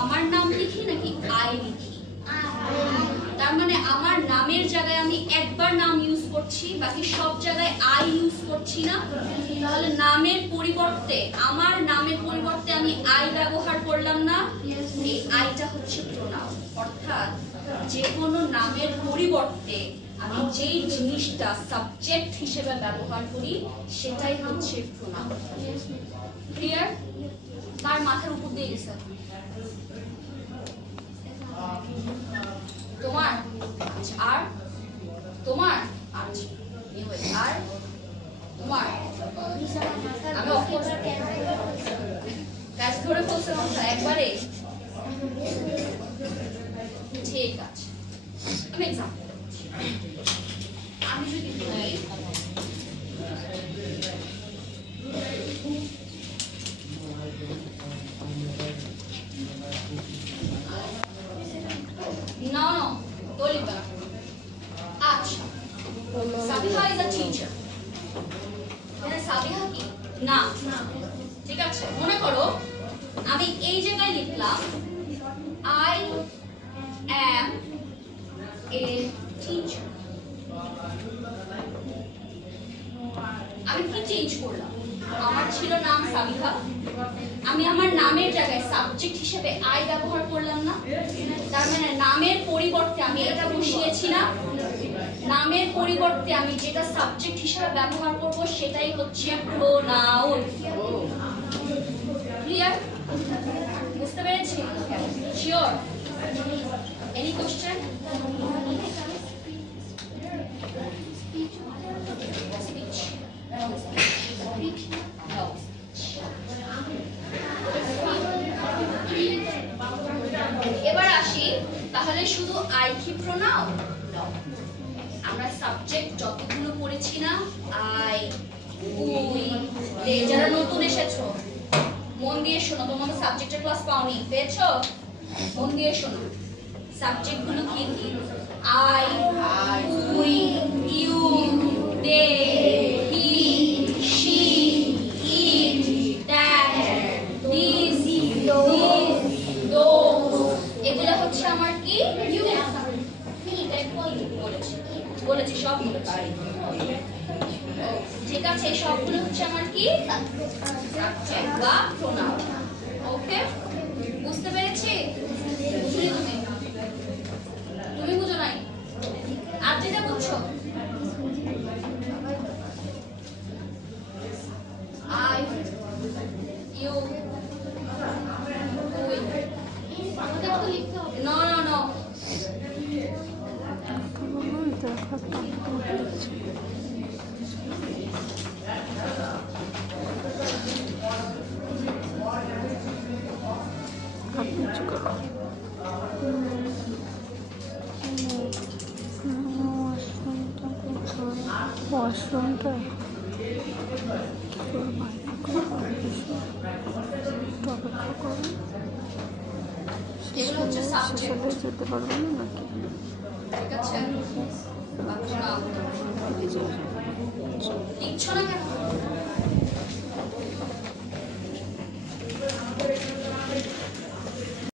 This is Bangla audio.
আমার নাম লিখি নাকি আই লিখি? তার মানে আমার নামের জায়গায় আমি একবার নাম ইউজ করছি, বাকি সব জায়গায় আই ইউজ করছি না। তাহলে নামের পরিবর্তে, আমার নামের পরিবর্তে আমি আই ব্যবহার করলাম না, এই আইটা হচ্ছে প্রোনাউন। অর্থাৎ যে কোনো নামের পরিবর্তে আমি যেই জিনিসটা সাবজেক্ট হিসেবে ব্যবহার করি সেটাই হচ্ছে প্রোনাউন। ক্লিয়ার? তার মাথার উপর দিয়ে গেছে তোমার, আচ্ছা, আর তোমার, আচ্ছা, আর তোমার, আমি কাজ ধরে ফেলছে মাথা একবারে। ঠিক আছে, আমি এক্সাম্পল দিচ্ছি। আমি যদি বলি No, don't leave that. আচ্ছা, সাবিহা is a teacher. মানে সাবিহা কি? না, ঠিক আছে। মনে করো আমি এই জায়গায় লিখলাম I am a teacher. আমি কি চেঞ্জ করলাম? আমার ছিল নাম সাবিহা, আমি আমার নামের জায়গায় সাবজেক্ট হিসেবে আই ব্যবহার করলাম না। তার মানে নামের পরিবর্তে আমি এটা বসিয়েছি না, নামের পরিবর্তে আমি যেটা সাবজেক্ট হিসেবে ব্যবহার করব সেটাই হচ্ছে প্রোনাউন। ক্লিয়ার? বুঝতে পেরেছি? শিওর? Any question? এবার আসি, তাহলে শুধু আই কি প্রোনাউন? আমরা সাবজেক্ট যতগুলো পড়েছি না, আই, উই, দে, যারা নতুন এসেছো মন দিয়ে শোনো, তোমরা সাবজেক্টের ক্লাস পাওনি, পেয়েছো? মন দিয়ে শোনো, সাবজেক্ট গুলো কি কি? I, we, you, they, he, she, it, that, this, those, এগুলো হচ্ছে আমার কি? বলেছি সব বলেছি, ঠিক আছে। সবগুলো হচ্ছে আমার কি? সাবজেক্ট বা প্রোনাউন। ওকে, বুঝতে পেরেছি? বুঝলি তুমি? তুমি বুঝো নাই? আর যেটা বুঝছো, আই, ইউ, উই, আমাদের তো লিখতে হবে। নো নো নো, ওয়াশরুমটা এগুলো হচ্ছে সাবজেক্ট, যেতে পারবো না নাকি? ঠিক আছে।